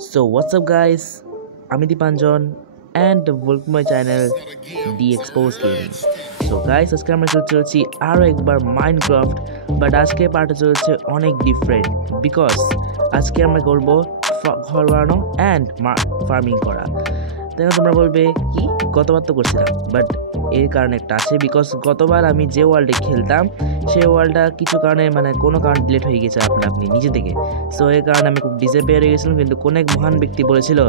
So what's up guys, আমি Dipanjan and welcome to my channel The Exposed Gaming. So guys, আজকে আমরা চলছি আরো একবার মাইনক্রাফট, বাট আজকে পার্টে চলছে অনেক ডিফারেন্ট বিকজ আজকে আমরা করব ঘর বানানো অ্যান্ড ফার্মিং করা। তাই তোমরা বলবে কি গতবার তো করছিলাম, বাট এর কারণে একটা আছে বিকজ গতবার আমি যে ওয়ার্ল্ডে খেলতাম সেই ওয়ার্ল্ডটা কিছু কারণে কোনো কারণে ডিলিট হয়ে গেছে আপনি নিজে থেকে। সো এই কারণে আমি খুব ডিসঅ্যাপিয়ার হয়ে গেছিলাম, কিন্তু কোনো এক মহান ব্যক্তি বলেছিল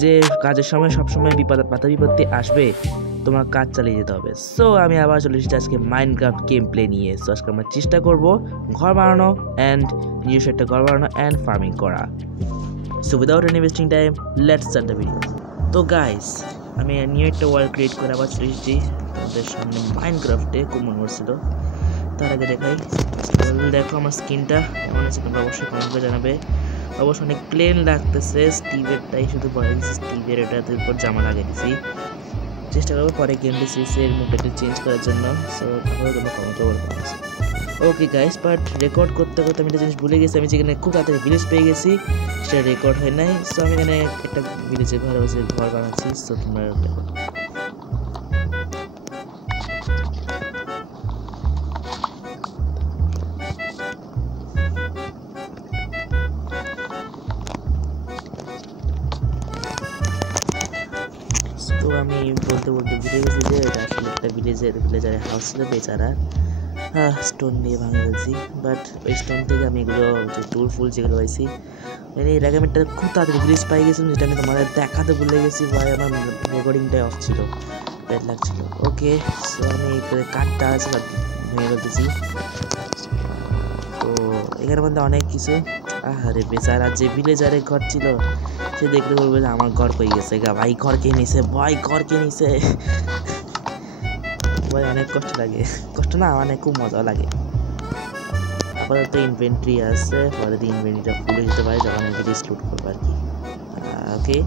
যে কাজের সময় সবসময় বিপত্তি আসবে, তোমার কাজ চালিয়ে যেতে হবে। সো আমি আবার চলে এসেছি আজকে মাইনক্রাফট গেম প্লে নিয়ে। সো আজকে আমরা চেষ্টা করব ঘর বানানো অ্যান্ড নিজস্ব একটা ঘর বানানো অ্যান্ড ফার্মিং করা। So without any wasting time let's start the video. তো গাইস, আমি নিউ একটা ওয়ার্ল্ড ক্রিয়েট করে আবার চলে এসেছি আমাদের সামনে মাইনক্রাফটে। খুব মনে হচ্ছিল, তার আগে দেখাই। দেখো আমার স্কিনটা কেমন আছে তোমরা অবশ্যই কমেন্ট করে জানাবে। অবশ্য অনেক প্লেন লাগতেছে, স্টিভেরটাই শুধু পরে দিচ্ছি, স্টিভের এটাতে উপর জামা লাগিয়ে দিচ্ছি। চেষ্টা করবো পরে গেম সিরিজের মুভটা চেঞ্জ করার জন্য। সো তাহলে তোমরা কমেন্টে বলতে পারছি। ওকে গাইস, বাট রেকর্ড করতে করতে আমি একটা জিনিস ভুলে গেছি। আমি যেখানে খুব তাড়াতাড়ি ভিলেজ পেয়ে গেছি সেটা রেকর্ড হয় নাই। সো আমি এখানে একটা ভিলেজে ঘর বানাচ্ছি। সো তোমরা আমি বলতে ভুলে গেছি যে এটা আসলে একটা ভিলেজারের হাউস ছিল বেচারা। স্টোন দিয়ে ভাঙে ফেলছি, বাট ওই স্টোন থেকে আমি এগুলো যে টুল ফুল যেগুলো পাইছি এর আগে আমি একটা খুব তাড়াতাড়ি ভিলেজ পাই গেছিলাম, যেটা আমি তোমাদের দেখাতে ভুলে গেছি। ভাই আমার রেকর্ডিংটাই অফ ছিল, ব্যাড লাগছিল। ওকে, সো আমি কাঠটা আছে ভেঙে ফেলতেছি। তো এখানের মধ্যে অনেক কিছু। আরে বেচারা যে ভিলেজারের ঘর ছিল সে দেখলে বলবে যে আমার ঘর কই গেছে গা, ভাই ঘর কে নিছে, ভাই ঘর কে নিছে। ভাই অনেক কষ্ট লাগে, কষ্ট না মানে খুব মজা লাগে। আপাতত ইনভেন্টরি আছে, পরে দিয়ে ইনভেন্টরিটা খুলে যেতে পারে যখন আমি ভিডিও শুট করবো আর কি। ওকে,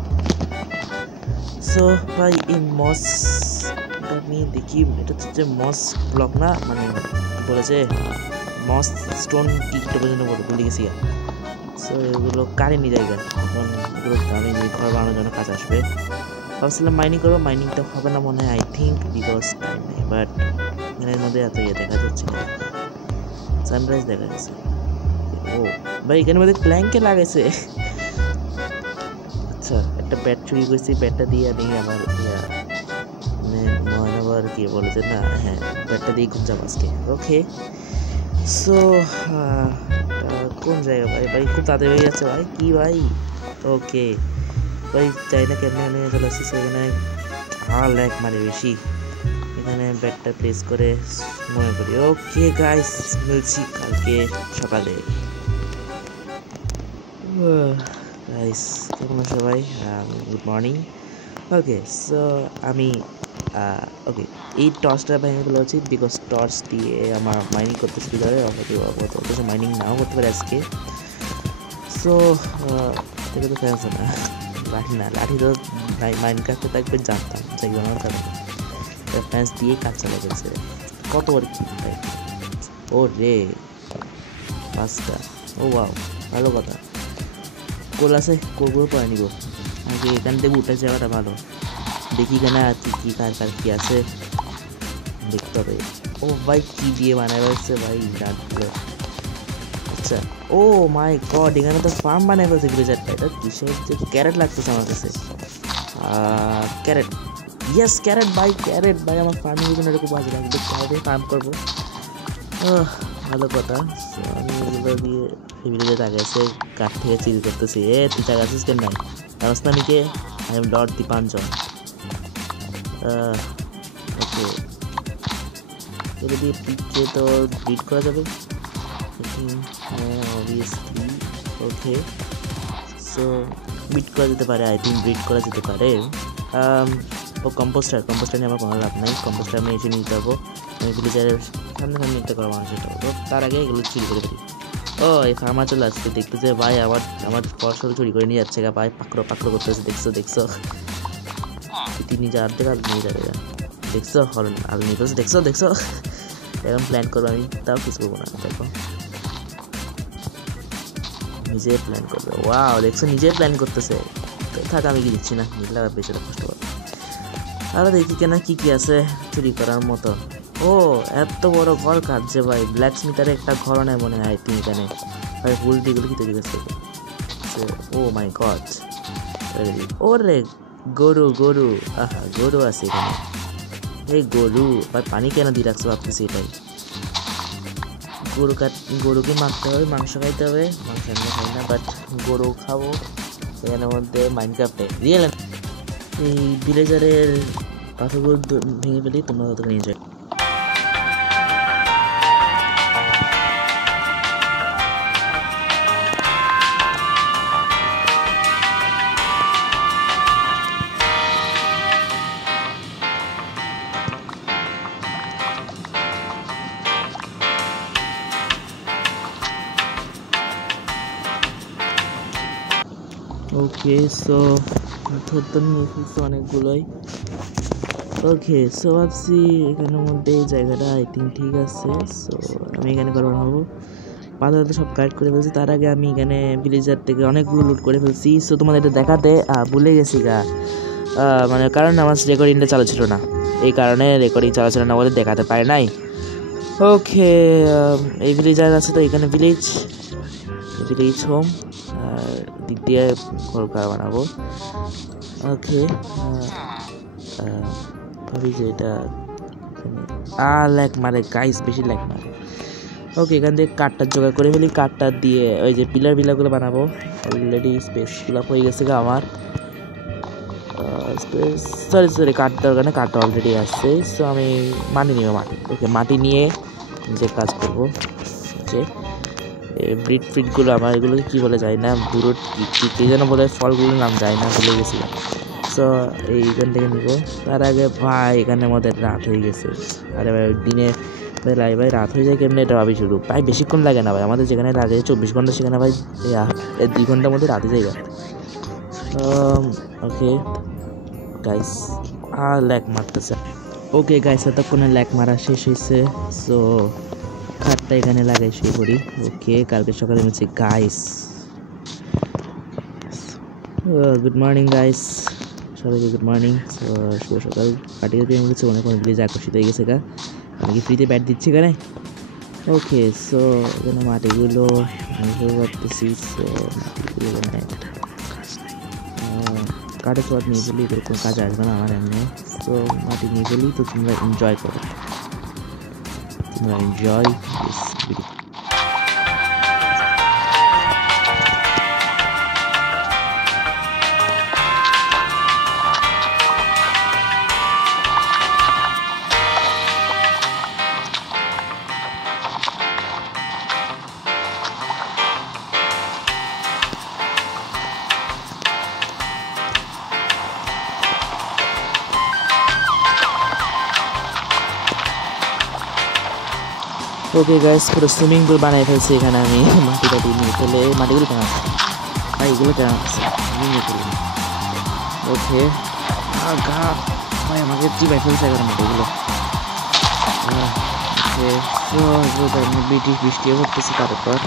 সো ভাই এই মসটা নিয়ে দেখি, এটা হচ্ছে মস ব্লক না, মানে বলেছে মস স্টোন টিকটা পর্যন্ত ভুলে গেছি। সো এগুলো কারে নিয়ে জায়গা, এখন এগুলো আমি ঘর বানানোর জন্য কাজ আসবে। ভাবছিলাম মাইনিং করবো, মাইনিংটা হবে না মনে হয় আই থিঙ্ক, বিকজ টাইম নেই। বাট এর মধ্যে এত দেখা যাচ্ছে না, সানরাইজ দেখা যাচ্ছে। ও ভাই এখানের মধ্যে প্ল্যাঙ্কে লাগাইছে। আচ্ছা, একটা ব্যাট চুরি করছি, ব্যাটটা দিয়ে আমি আমার মানে আবার কি বলেছে না, হ্যাঁ ব্যাটটা দিয়ে ঘুম যাবো আজকে। ওকে, সো কোন জায়গা ভাই, ভাই খুব তাড়াতাড়ি হয়ে যাচ্ছে ভাই, কি ভাই। ওকে ভাই, চাই না কেমনে চলে আসছি, সেখানে ল্যাগ মানে বেশি। এখানে ব্যাটটা প্লেস করে মনে করি। ওকে গাইস, মিলছি কালকে সকালে। গাইস কেমন আছো সবাই, গুড মর্নিং। ওকে, সো আমি ওকে এই টর্চটা ভেঙে ফেলা উচিত বিকজ টর্চ দিয়ে আমার মাইনিং করতে সুবিধা হয়, অথচ মাইনিং নাও করতে পারে আজকে। সো এটা তো ফ্যান্স না, লাঠি না, লাঠি তো মাইন কাটতে থাকবে জানতাম যাই আমার কারণে ফ্যান্স দিয়ে কাজ চালা গেছে। কত আর কি ভাই, ও রে 5টা। ও ওয়াও, ভালো কথা। কোল আছে, কোলগুলো পরে নিব আগে, এখান থেকে উঠে যাওয়াটা ভালো। দেখি কেন আর কি কার কি আছে দেখতে হবে। ও ভাই কি দিয়ে বানায় ফেলছে ভাই, আচ্ছা ও মাই গড, এখানে তো ফার্ম বানায় ফেলছে ভিলেজারটা। এটা কিসের যে ক্যারেট লাগতেছে আমার কাছে, ক্যারেট, ইয়েস ক্যারেট ভাই, ক্যারেট ভাই আমার ফার্মিংয়ের জন্য খুব ভালো লাগবে, ক্যারেটে ফার্ম করবো। ভালো কথা। আমি এগুলো দিয়ে ভিলেজে তাকাইছে, কাঠ থেকে চিল করতেছি। তুই তাকাচ্ছিস কেন নাই, জানাস না আমি কে, আই এম লর্ড দীপাঞ্জন। ওকে, এটা দিয়ে পিককে তো ব্রিড করা যাবে অবভিয়াসলি। ওকে, সো ব্রিড করা যেতে পারে, আই থিঙ্ক ব্রিড করা যেতে পারে। ও কম্পোস্টার নিয়ে আমার কোনো লাভ নাই, কম্পোস্টার আমি এসে নিতে পারবো। আমি ভিলেজারের সামনে একটা করা মানুষ, সেটা তো তার আগে এগুলো চুরি করে ফেলি। ও এই ফার্মার চলে আসছে, দেখতেছে ভাই আমার ফসল চুরি করে নিয়ে যাচ্ছে গা ভাই, পাকড়ো করতেছে, দেখছো 3000 টাকা নিয়ে যাবে, দেখছো আর নিতেছে, দেখছো এরকম প্ল্যান করবো আমি, তাও কিছু করবো না। দেখো নিজে প্ল্যান করবে। ওয়াও দেখছো নিজে প্ল্যান করতেছে। থাক আমি কি দিচ্ছি না, নিলে আবার বেচারা কষ্ট পাবে। আরো দেখি কেনা কি কি আছে চুরি করার মতো। ও এত বড় ঘর কাটছে ভাই, ব্ল্যাক স্মিথারে একটা ঘর নেই মনে হয় তুমি এখানে ভাই। ফুল দিগুলো কি তৈরি করছে? ও মাই গড, ওরে গরু গরু, আহা গরু আছে এখানে। এই গরু ভাই পানি কেন দিয়ে রাখছো ভাবতেছি এটাই। গরুকে মারতে হবে, মাংস খাইতে হবে। মাংস আমি খাই না, বাট গরু খাবো এখানের মধ্যে মাইনক্রাফটে রিয়েল। এই ভিলেজারের পাথরগুলো ভেঙে ফেলি, তোমরা ততক্ষণ নিয়ে যাও। ওকে সো পাথর নিয়ে ফেলছে অনেকগুলোই। ওকে সো ভাবছি এখানের মধ্যে এই জায়গাটা আই থিঙ্ক ঠিক আছে। সো আমি এখানে ঘর বানাবো। পাথর তো সব কালেক্ট করে ফেলছি, তার আগে আমি এখানে ভিলেজার থেকে অনেকগুলো লুট করে ফেলছি। সো তোমাদের এটা দেখাতে ভুলে গেছি গা, মানে কারণ আমার রেকর্ডিংটা চালু ছিল না, এই কারণে রেকর্ডিং চালু ছিল না বলে দেখাতে পারে নাই। ওকে এই ভিলেজার আছে তো এখানে ভিলেজ হোম, আর দিক দিয়ে ঘর বানাবো। ওকে ভাবি যে এটা ল্যাক মারে গাইস, বেশি ল্যাক মারে। ওকে এখান থেকে কাঠটা জোগাড় করে ফেলি, কাঠটা দিয়ে ওই যে পিলারগুলো বানাবো। অলরেডি স্পেস ফিল আপ হয়ে গেছে গা আমার। সরি কাঠ দরকার নেই, কাঠটা অলরেডি আসছে। সো আমি মাটি নিব, ওকে মাটি নিয়ে যে কাজ করবো যে ব্রিড ফ্রিডগুলো আমার এগুলোকে কী বলে যায় না, বুড়ো কী যেন বলে, ফলগুলোর নাম যায় না, ভুলে গেছিলাম। সো এইখান থেকে নিব। তার আগে ভাই এখানের মধ্যে রাত হয়ে গেছে। আরে ভাই দিনে বেলায় ভাই রাত হয়ে যায় কেমনি এটা ভাবি শুধু। প্রায় বেশিক্ষণ লাগে না ভাই, আমাদের যেখানে লাগে 24 ঘন্টা সেখানে ভাই 2 ঘন্টার মধ্যে রাতে যাই। ওকে গাইস ল্যাক মারতেছে। ওকে গাইস এতক্ষণে ল্যাক মারা শেষ হয়েছে। সো কাঠটা এখানে লাগাই শুয়ে পড়ি। ওকে কালকে সকালে মিলছে গাইস। গুড মর্নিং গাইস, সবাইকে গুড মর্নিং। শুভ সকাল। পার্টিকে দিয়ে বলছে অনেক অনেক ভিলেজ আকর্ষিত হয়ে গেছে গা, আমি কি ফ্রিতে ব্যাট দিচ্ছি এখানে। ওকে সো এখানে মাটিগুলো করতেছি। সো মাটিগুলো কাঠের সোয়াদ নিয়ে ফেলি, এদের কোনো কাজে আসবে না আমার এমনি। সো মাটি নিয়ে ফেলি, তো তোমরা এনজয় করো, তোমরা enjoy this video. Okay guys পুরো সুইমিং পুল বানিয়ে ফেলছি এখানে আমি। মাটিটা দিয়ে নিয়ে ফেলে মাটিগুলো কেন আছে ভাই, এগুলো কেন আছে নিয়ে ফেলি। ওকে গা ভাই আমাকে চিবাই ফেলছে এখন মাটিগুলো। ওকে বৃষ্টিও করতেছি, তারপর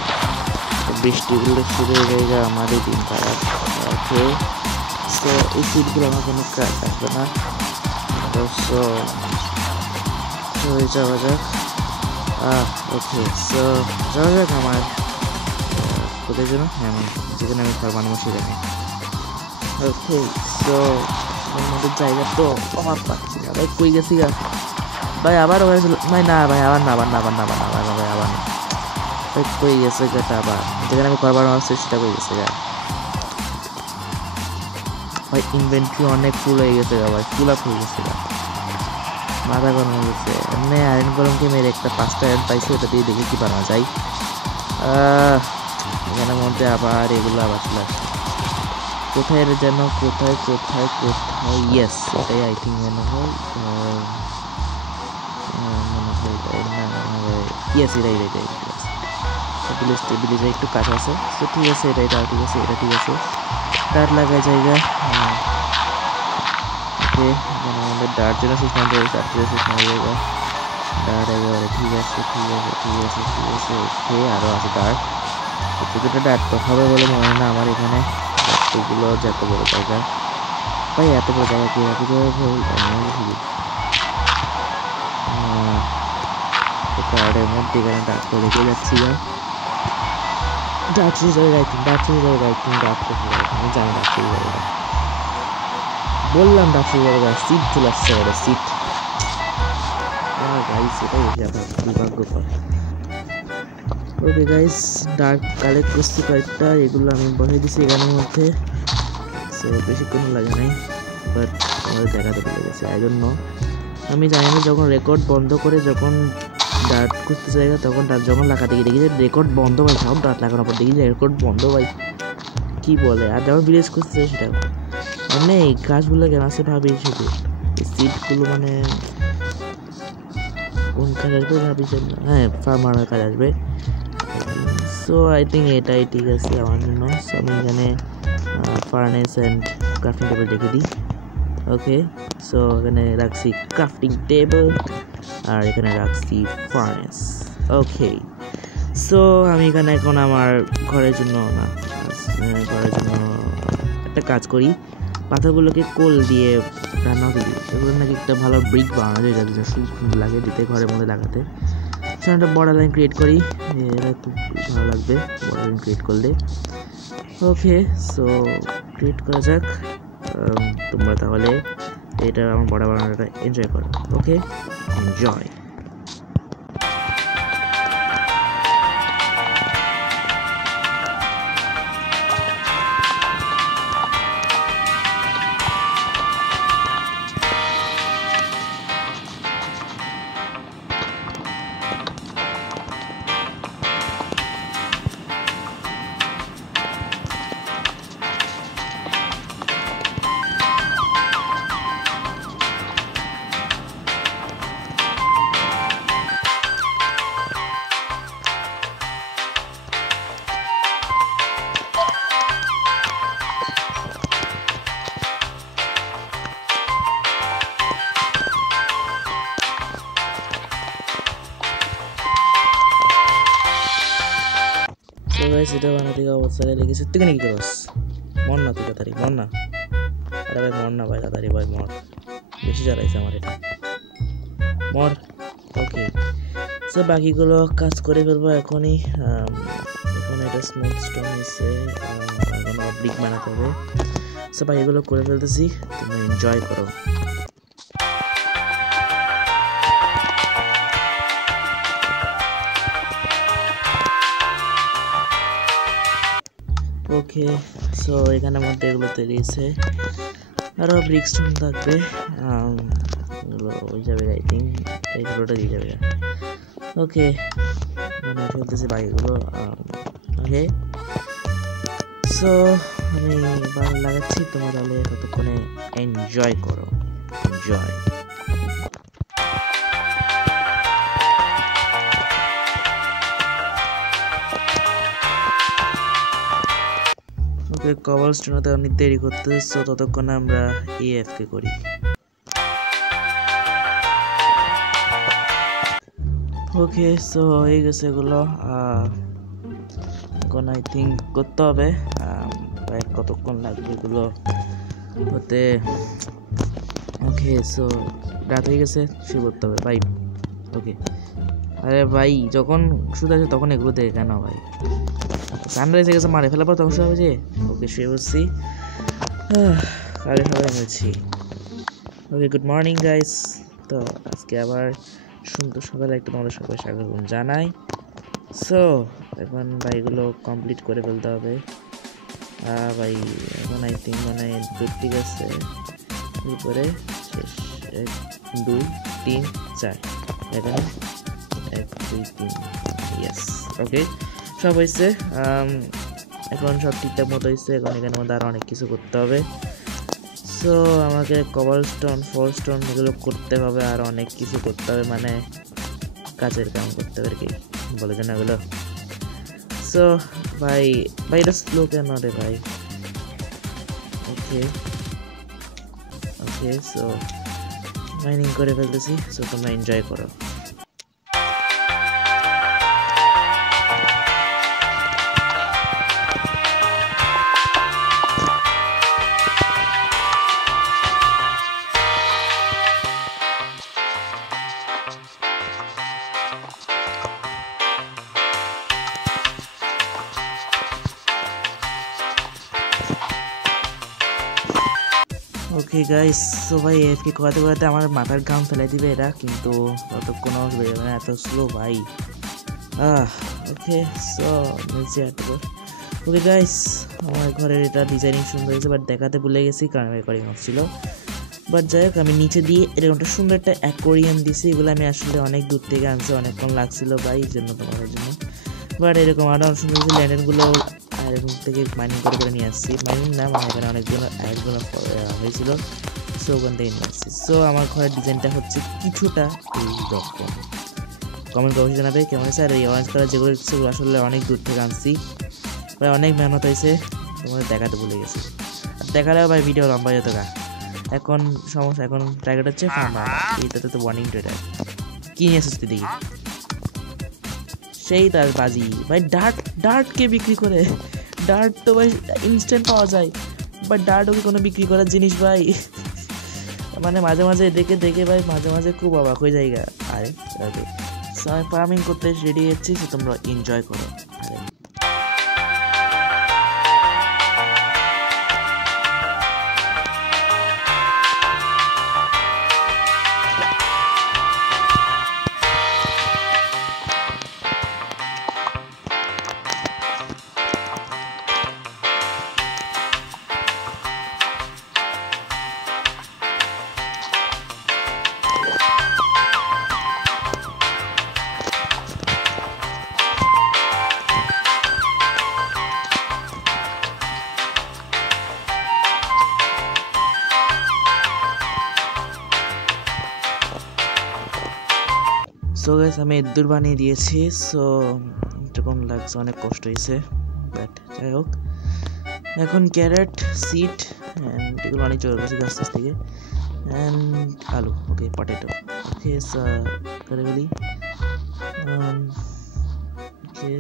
বৃষ্টিগুলো শুরু হয়ে যায় আমারই দিন খারাপ। ওকে সো এই সিটগুলো আমার কোনো কাজ আসবে না। সো হয়ে যাওয়া যাক। ওকে সো যাওয়া যাক আমার কোথায় যেন, হ্যাঁ যেখানে আমি ঘর বানাবো সেখানে। ওকে সো আমাদের জায়গা তো আমার পাচ্ছি না ভাই, কই গেছি গা ভাই, আবার ওখানে ভাই না ভাই, আবার না ভাই আবার না ভাই, কই গেছে গাটা আবার যেখানে আমি ঘর বানাবো সেটা কই গেছে গা ভাই। ইনভেন্টরি অনেক ফুল হয়ে গেছে গা ভাই, ফুল আপ হয়ে গেছে গা, মাথা গরম হয়ে গেছে। এমনি আয়রন গরমকে মেরে একটা 5টা আয়রন পাইছি, ওটা দিয়ে দেখি কি বানানো যায়। এখানের মধ্যে আবার এগুলো আবার চলে আসছে কোথায় যেন, কোথায় ইয়েস এটাই আই থিঙ্ক মনে হয় ইয়েস এটাই ভিলেজে একটু কাজ আছে। তো ঠিক আছে এটা ঠিক আছে, এটা ঠিক আছে, কাঠ লাগা জায়গা। ওকে এখানে আমাদের ডার্ট জন্য শেষ না যায়, কাঠ শেষ না জায়গা, ডার্ট একেবারে ঠিক আছে। ওকে আরও আছে ডার্ট। দুটো ডাট তো হবে বলে মনে হয় না আমার এখানে। এগুলো যত বড় জায়গা ভাই, এত বড় জায়গা কি রাখি কার্ডের মধ্যে এখানে ডাক তো রেখে যাচ্ছি। বললাম ডাকছি সিট চলে আসছে সিট। গাইস এটাই দুর্ভাগ্যকর। ওকে গাইস, ডার্ক কালেক্ট করছি কয়েকটা, এগুলো আমি বসে দিছি এখানের মধ্যে। সো বেশিক্ষণ লাগে নাই, বাট আমাদের দেখাতে ভুলে গেছে। এই জন্য আমি জানি না, যখন রেকর্ড বন্ধ করে যখন ডার্ট খুঁজতে জায়গা তখন ডার্ট যখন লাগাতে গিয়ে দেখি যে রেকর্ড বন্ধ ভাই, সব ডার্ট লাগানোর পর দেখি যে রেকর্ড বন্ধ ভাই, কী বলে। আর যখন ভিলেজ খুঁজতে সেটা মানে এই গাছগুলো কেন আছে ভাবি, শুধু সিটগুলো মানে কোন কাজ আসবে ভাবি, হ্যাঁ ফার্মারের কাজ আসবে। সো আই থিঙ্ক এটাই ঠিক আছে আমার জন্য। সো আমি এখানে ফার্নেস অ্যান্ড ক্রাফটিং টেবিল রেখে দিই। ওকে, সো এখানে রাখছি ক্রাফটিং টেবিল আর এখানে রাখছি ফার্নেস। ওকে, সো আমি এখানে এখন আমার ঘরের জন্য একটা কাজ করি, পাথরগুলোকে কোল দিয়ে রান্না দিই, এগুলো নাকি একটা ভালো ব্রিক বানানো যায়, যেটা লাগে দিতে ঘরের মধ্যে লাগাতে। সো একটা বর্ডার লাইন ক্রিয়েট করি, এটা খুব ভালো লাগবে বর্ডার লাইন ক্রিয়েট করলে। ওকে, সো ক্রিয়েট করা যাক। তোমরা তাহলে এটা আমার বর্ডার বানানোটা এনজয় করো। ওকে, এনজয়। সেটা বানাতে অবস্থায় লেগেছে, তুই কেন কি করস? মর না, তুই তাড়াতাড়ি মর না। আরে ভাই মর না ভাই, তাড়াতাড়ি ভাই মর, বেশি জ্বালাইছে আমার এটা, মর। ওকে, সো বাকিগুলো কাজ করে ফেলবো এখনই। এখন এটা স্মুথ স্টোন এসে এখন ব্রিক বানাতে হবে। সো বাকিগুলো করে ফেলতেছি, তোমরা এনজয় করো। ওকে, সো এখানের মধ্যে এগুলো তৈরি হয়েছে, আরও ব্রিকস্টোন থাকবে, এগুলো হয়ে যাবে আই থিঙ্ক, এইগুলোটা দিয়ে যাবে। ওকে, মানে ফেলতেছি বাকিগুলো। ওকে, সো আমি ভালো লাগাচ্ছি, তোমরা তাহলে ততক্ষণে এনজয় করো, এনজয়। ওকে, কভার স্টোনটা আমি দেরি করতেছি, সো ততক্ষণে আমরা এএফকে করি। ওকে, সো হয়ে গেছে এগুলো, এখন আই থিঙ্ক করতে হবে। কতক্ষণ লাগবে এগুলো হতে? ওকে, সো রাত হয়ে গেছে, শুরু করতে হবে ভাই। ওকে, আরে ভাই যখন শুধু আছে তখন এগুলো দেখে কেন ভাই? সানরাইজ হয়ে গেছে, মারে ফেলার পর তখন শুরু হবে যে। ওকে, শুয়ে বসছি, আরে সবাই হয়েছি। ওকে, গুড মর্নিং গাইস। তো আজকে আবার সুন্দর সকালে একটু তোমাদের সবাই স্বাগত জানাই। সো এখন ভাইগুলো কমপ্লিট করে ফেলতে হবে ভাই। এখন আই থিঙ্ক মানে ঠিক আছে, এরপরে শেষ 1 2 3 4, এখানে 1 2 3, ইয়েস। ওকে, সব হয়েছে, এখন সব ঠিকঠাক মতো হয়েছে। এখন এখানের মধ্যে আরও অনেক কিছু করতে হবে। সো আমাকে কভার স্টোন, ফোর স্টোন এগুলো করতে হবে, আর অনেক কিছু করতে হবে, মানে কাজের কাম করতে হবে আর কি বলে যে না এগুলো। সো ভাই এটা স্লো কেন রে ভাই? ওকে ওকে, সো মাইনিং করে ফেলতেছি, সো তোমরা এনজয় করো। ওকে গাইস, সো ভাই এফকে করাতে করাতে আমার মাথার ঘাম ফেলে দিবে এরা, কিন্তু ততক্ষণও মানে এত স্লো ভাই। ওকে সো নিচে আসবো। ওকে গাইস, আমার ঘরের এটা ডিজাইনিং সুন্দর হয়েছে, বাট দেখাতে ভুলে গেছি কারণ রেকর্ডিং অফ ছিল। বাট যাই হোক, আমি নিচে দিয়ে এরকমটা সুন্দর একটা অ্যাকোরিয়াম দিছি। এগুলো আমি আসলে অনেক দূর থেকে আনছি, অনেকক্ষণ লাগছিল ভাই এই জন্য, তোমাদের জন্য। বাট এরকম আরও সুন্দর হয়েছে। ল্যান্ডেনগুলো এরকম থেকে মাইনিং করে নিয়ে আসছি, মাইনিং না মানে এখানে অনেকগুলো হয়েছিল, সো ওখান থেকে নিয়ে আসছি। সো আমার ঘরের ডিজাইনটা হচ্ছে কিছুটা এইরকম। কমেন্ট করে জানাবে কেমন হয়েছে। আর এই অরেঞ্জ কালার যেগুলো সেগুলো আসলে অনেক দূর থেকে আনছি, ভাই অনেক মেহনত হয়েছে, তোমাদের দেখাতে ভুলে গেছি। আর দেখালেও ভাই ভিডিও লম্বা যেত গা। এখন সমস্যা, এখন টার্গেট হচ্ছে ফার্মা, এইটাতে তো ওয়ার্নিং ট্রেডার কি নিয়ে আসছিস তুই দেখি, সেই তার বাজি ভাই। ডার্টকে বিক্রি করে, ডার্ট তো ভাই ইনস্ট্যান্ট পাওয়া যায়, বাট ডার্টও কি কোনো বিক্রি করার জিনিস ভাই? মানে মাঝে মাঝে দেখে ভাই মাঝে মাঝে খুব অবাক হয়ে যায়। আরে ওকে, আমি ফার্মিং করতে রেডি হচ্ছি, সো তোমরা এনজয় করো। আরে সো গাইস, আমি দূর বানিয়ে দিয়েছি। সো এরকম লাগছে, অনেক কষ্ট হয়েছে, বাট যাই হোক। এখন ক্যারেট, সিড অ্যান্ড এগুলো অনেক চলে গেছে গাছ থেকে, অ্যান্ড আলু। ওকে, পটেটো। ওকে করে ফেলি। ওকে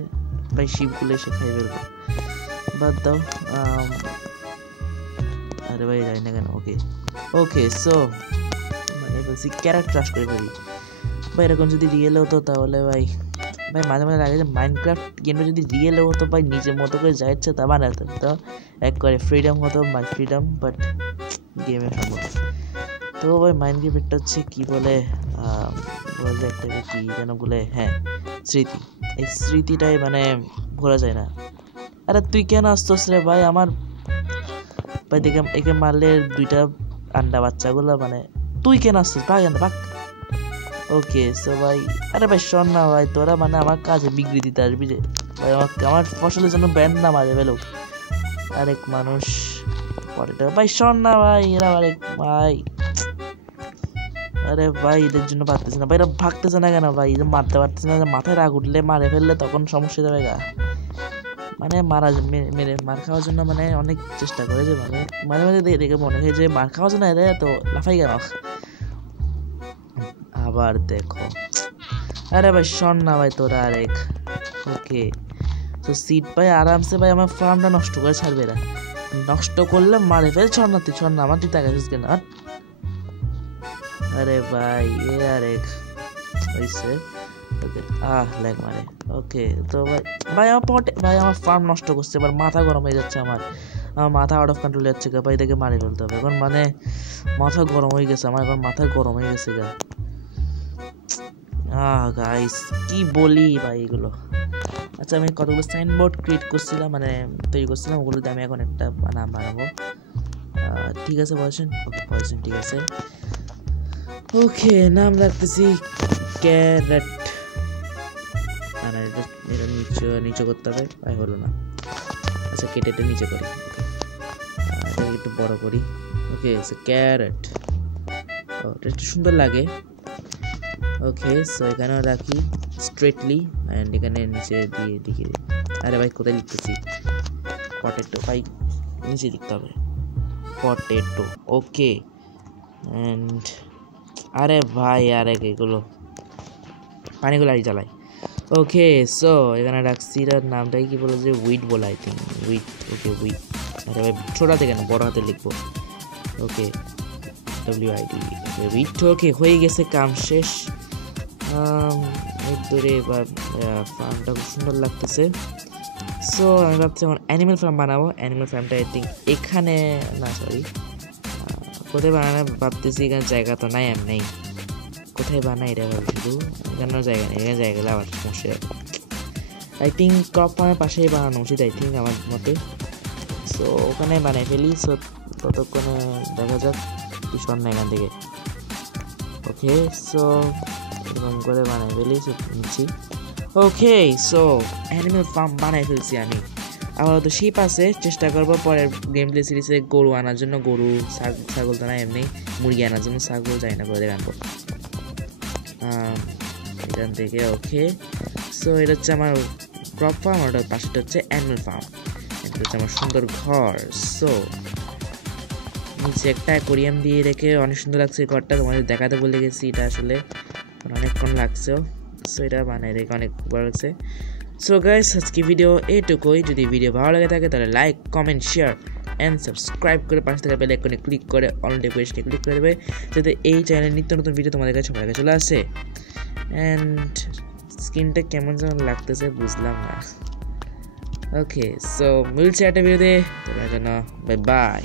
ভাই, শিপগুলো এসে খাই ফেলবো, বাদ দাও। আরে ভাই যাই না কেন। ওকে সো মানে বলছি ক্যারেট চাষ করে ফেলি ভাই। এরকম যদি রিয়েল হতো তাহলে ভাই মাঝে মাঝে লাগে যে মাইনক্রাফট গেমটা যদি রিয়েল হতো ভাই, নিজের মতো করে যা ইচ্ছে তা বানাতে তো এক করে ফ্রিডম হতো, মাই ফ্রিডম, বাট গেমে সম্ভব। তো ভাই মাইনক্রাফটটা হচ্ছে কি বলে একটা কি যেন বলে, হ্যাঁ স্মৃতি। এই স্মৃতিটাই মানে ভোলা যায় না। আরে তুই কেন আসতোস রে ভাই? আমার ভাই দেখে একে মারলে দুইটা আন্ডা বাচ্চাগুলো, মানে তুই কেন আসতোস? ভাগ ভাগ। ওকে সো ভাই, আরে ভাই শোন না ভাই, তোরা মানে আমার কাজে বিগড়ি দিতে আসবি যে ভাই, আমার ফসলের জন্য ব্যান্ড না মাঝে ফেলো আরেক মানুষ পরেটা। ভাই শোন না ভাই, এরা আরেক ভাই, আরে ভাই এদের জন্য পারতেছে না ভাই, এরা ভাগতেছে না কেন ভাই? মারতে পারতেছে না, মাথায় রাগ উঠলে মারে ফেললে তখন সমস্যা যাবে গা। মানে মেরে মার খাওয়ার জন্য মানে অনেক চেষ্টা করে, যে মানে মাঝে মাঝে দেখে মনে হয় যে মার খাওয়ার জন্য এরা তো লাফাই গেল। আবার দেখো, আরে ভাই শোন না ভাই, তোরা আরেক। ওকে তো সিট ভাই আরামসে ভাই আমার ফার্মটা নষ্ট করে ছাড়বে এরা, নষ্ট করলে মারে ফেল। ছড় না তুই, ছড় না, আমার তুই তাকাইছিস কেন? আরে ভাই আরেক হয়েছে। ওকে ল্যাগ মারে। ওকে তো ভাই আমার ভাই আমার ফার্ম নষ্ট করছে, এবার মাথা গরম হয়ে যাচ্ছে, আমার মাথা আউট অফ কন্ট্রোল যাচ্ছে গা ভাই, দেখে মারি ফেলতে হবে এখন। মানে মাথা গরম হয়ে গেছে আমার, এখন মাথা গরম হয়ে গেছে গা। গাইস কি বলি ভাই এগুলো। আচ্ছা আমি কতগুলো সাইনবোর্ড ক্রিয়েট করছিলাম, মানে তৈরি করছিলাম, ওগুলোতে আমি এখন একটা নাম বানাবো। ঠিক আছে বলছেন? ওকে বলছেন, ঠিক আছে। ওকে নাম রাখতেছি ক্যারেট। না এটা নিচে করতে হবে, ভাই হলো না। আচ্ছা কেটে এটা নিচে করি, এটাকে একটু বড় করি। ওকে ক্যারেট, এটা একটু সুন্দর লাগে। ওকে সো এখানেও রাখি স্ট্রেটলি, অ্যান্ড এখানে নিচে দিয়ে দিকে। আরে ভাই কোথায় লিখতেছি? পটেটো ভাই, নিচে লিখতে হবে পটেটো। ওকে অ্যান্ড আরে ভাই আরে এগুলো পানিগুলো আর জ্বালাই। ওকে সো এখানে রাখছি, এটার নামটাই কি বলে যে উইট বলে, I think wait. Okay wait. আরে ভাই ছোট হাতে কেন, বড় হাতে লিখবো। ওকে WIT উইট। ওকে হয়ে গেছে, কাম শেষ। দূরে এবার ফার্মটা খুব সুন্দর লাগতেছে। সো আমি ভাবছি এখন অ্যানিমেল ফার্ম বানাবো। অ্যানিমেল ফার্মটা আই থিঙ্ক এখানে, না সরি কোথায় বানানো ভাবতেছি, এখানে জায়গা তো নাই এমনি, কোথায় বানাই এটা ভাবি, শুধু এখানেও জায়গা নেই, এখানে জায়গা গেলে আবার সমস্যা। আই থিঙ্ক ক্রপ ফার্মের পাশেই বানানো উচিত আই থিঙ্ক আমার মতে। সো ওখানে বানাই ফেলি। সো ততক্ষণে দেখা যাক কিছু না এখান থেকে। ওকে, সো এরকম করে বানাই ফেলি নিচ্ছি। ওকে, সো অ্যানিমেল ফার্ম বানাই ফেলছি আমি। আপাতত শিপ আছে, চেষ্টা করবো পরের গেম প্লে সিরিজে গরু আনার জন্য। গরু ছাগল তো না, এমনি মুরগি আনার জন্য ছাগল যাই না, পরে আনবো এখান থেকে। ওকে, সো এটা হচ্ছে আমার ক্রপ ফার্ম, আর পাশেটা হচ্ছে অ্যানিমেল ফার্ম। এটা হচ্ছে আমার সুন্দর ঘর। সো নিচে একটা অ্যাকোরিয়াম দিয়ে রেখে অনেক সুন্দর লাগছে ঘরটা, তোমাদের দেখাতে বলে গেছি। এটা আসলে অনেকক্ষণ লাগছেও। সো এটা বানাই রেখে অনেক ভালো লাগছে। সো গাইস, আজকে ভিডিও এইটুকুই। যদি ভিডিও ভালো লাগে থাকে তাহলে like, comment, share and subscribe করে পাশে থাকা বেল আইকনে ক্লিক করে অল নোটিফিকেশনে ক্লিক করে দেবে, যাতে এই চ্যানেলের নিত্য নতুন ভিডিও তোমাদের কাছে সবার কাছে চলে আসে। অ্যান্ড স্ক্রিনটা কেমন যেন লাগতেছে বুঝলাম না। ওকে, সো মিলছে একটা ভিডিওতে, তোমার জন্য বাই বাই।